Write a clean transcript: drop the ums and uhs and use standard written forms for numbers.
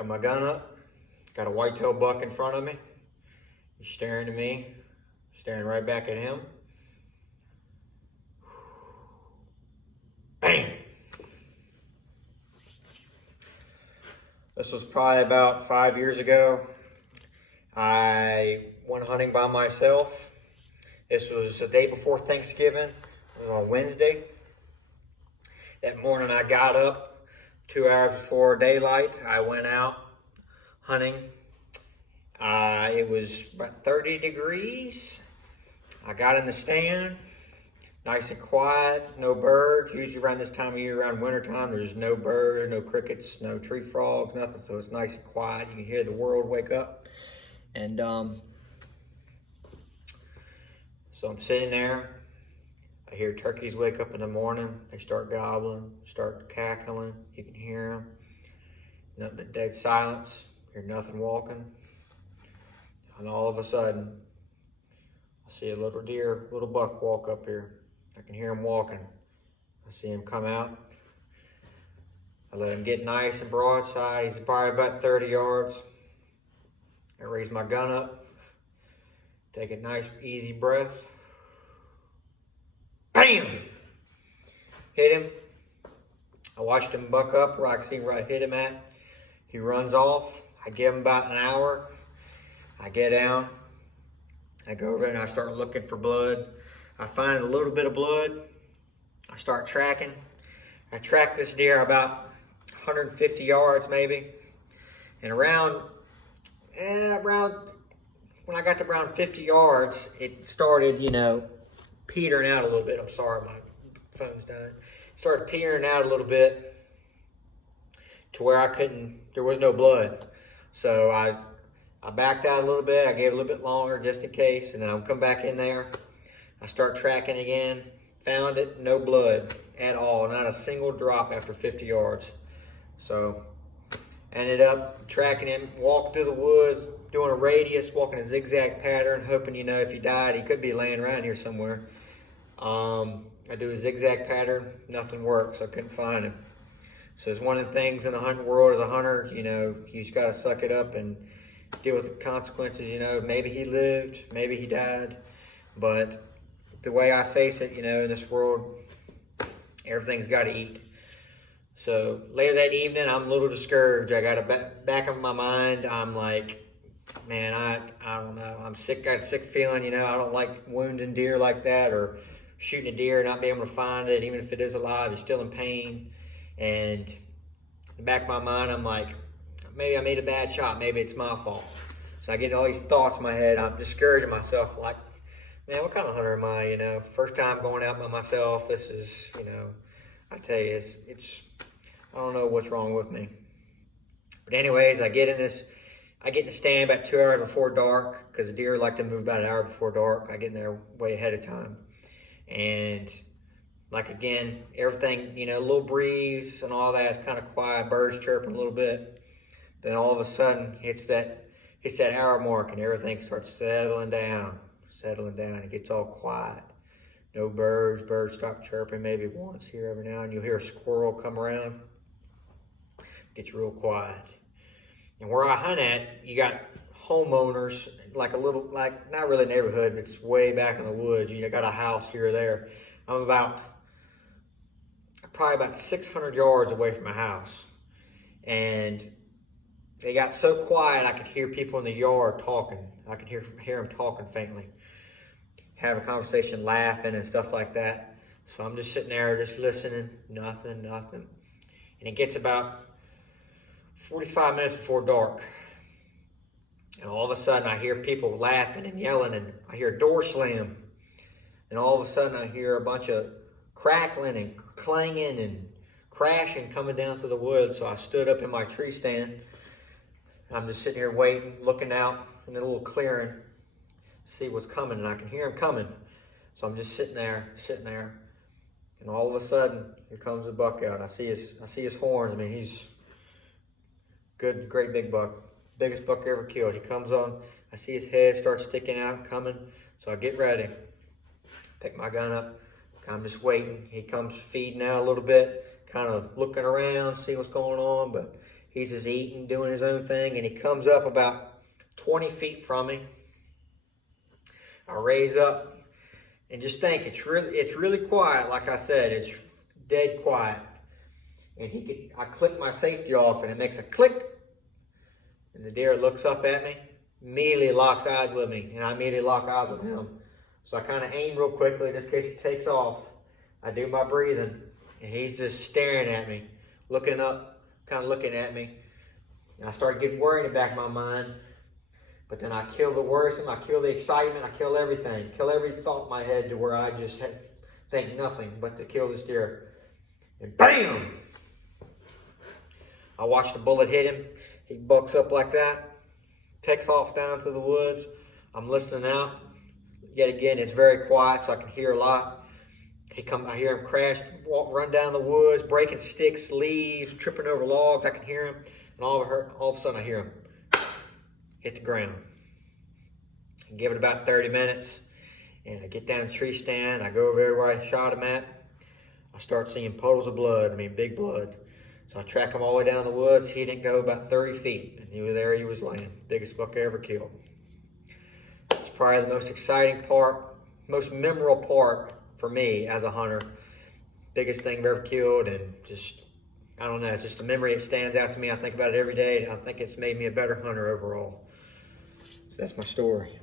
Got my gun up, got a whitetail buck in front of me. He's staring at me, staring right back at him. Bam! This was probably about 5 years ago. I went hunting by myself. This was the day before Thanksgiving. It was on Wednesday. That morning I got up 2 hours before daylight. I went out hunting. It was about 30 degrees. I got in the stand, nice and quiet, no birds. Usually around this time of year, around wintertime, there's no birds, no crickets, no tree frogs, nothing. So it's nice and quiet. You can hear the world wake up. And so I'm sitting there. I hear turkeys wake up in the morning. They start gobbling, start cackling. You can hear them. Nothing but dead silence. Hear nothing walking. And all of a sudden, I see a little deer, little buck walk up here. I can hear him walking. I see him come out. I let him get nice and broadside. He's probably about 30 yards. I raise my gun up. Take a nice, easy breath. Bam! Hit him. I watched him buck up where I can see where I hit him at. He runs off. I give him about an hour. I get down. I go over and I start looking for blood. I find a little bit of blood. I start tracking. I track this deer about 150 yards maybe. And around when I got to around 50 yards, it started, petering out a little bit. I'm sorry, my phone's dying. It started petering out a little bit to where there was no blood. So I backed out a little bit. I gave a little bit longer just in case, and then I'll come back in there. I start tracking again. Found it, no blood at all, not a single drop after 50 yards. So ended up tracking him, walked through the woods, doing a radius, walking a zigzag pattern, hoping, if he died, he could be laying around here somewhere. I do a zigzag pattern, nothing works, I couldn't find him. So it's one of the things in the hunting world as a hunter, you just gotta suck it up and deal with the consequences. Maybe he lived, maybe he died, but the way I face it, in this world, everything's gotta eat. So later that evening, I'm a little discouraged. I got a back of my mind, I'm like, man, I don't know. I'm sick, got a sick feeling, I don't like wounding deer like that, or shooting a deer and not being able to find it. Even if it is alive, it's still in pain. And in the back of my mind, I'm like, maybe I made a bad shot. Maybe it's my fault. So I get all these thoughts in my head. I'm discouraging myself, like, man, what kind of hunter am I? First time going out by myself. This is, I tell you, it's I don't know what's wrong with me. But anyways, I get in the stand about 2 hours before dark, because the deer like to move about an hour before dark. I get in there way ahead of time. And again, everything, a little breeze and all that, it's kind of quiet, birds chirping a little bit. Then all of a sudden hits that hour mark and everything starts settling down. It gets all quiet. No birds stop chirping maybe once here every now and then. You'll hear a squirrel come around. Gets real quiet. And where I hunt at, you got homeowners, like not really a neighborhood, but it's way back in the woods. You got a house here or there. I'm probably about 600 yards away from my house. And they got so quiet, I could hear people in the yard talking. I could hear them talking faintly, having a conversation, laughing and stuff like that. So I'm just sitting there, just listening, nothing. And it gets about 45 minutes before dark. And all of a sudden I hear people laughing and yelling, and I hear a door slam. And all of a sudden I hear a bunch of crackling and clanging and crashing coming down through the woods. So I stood up in my tree stand. I'm just sitting here waiting, looking out in the little clearing, see what's coming, and I can hear him coming. So I'm just sitting there, and all of a sudden, here comes the buck out. I see his horns. I mean, he's good, great big buck, biggest buck ever killed. He comes on. I see his head start sticking out, coming. So I get ready, pick my gun up. I'm just waiting. He comes feeding out a little bit, kind of looking around, see what's going on, but He's just eating, doing his own thing, and he comes up about 20 feet from me. I raise up and just think it's really quiet. Like I said, it's dead quiet. And I click my safety off and it makes a click. And the deer looks up at me, immediately locks eyes with me, and I immediately lock eyes with him. So I kind of aim real quickly just in case he takes off. I do my breathing, and he's just staring at me, looking up, kind of looking at me. And I started getting worried in the back of my mind. But then I kill the worrisome, I kill the excitement, I kill everything. Kill every thought in my head to where I just think nothing but to kill this deer. And BAM! I watch the bullet hit him. He bucks up like that, takes off down through the woods. I'm listening out. Yet again, it's very quiet, so I can hear a lot. I hear him crash, run down the woods, breaking sticks, leaves, tripping over logs. I can hear him, and all of a sudden I hear him hit the ground. I give it about 30 minutes, and I get down the tree stand. I go over there where I shot him at. I start seeing puddles of blood, big blood. So I track him all the way down the woods. He didn't go about 30 feet, and he was laying. Biggest buck I ever killed. It's probably the most exciting part, most memorable part for me as a hunter. Biggest thing I've ever killed, and just, I don't know, it's just a memory that stands out to me. I think about it every day, and I think it's made me a better hunter overall. So that's my story.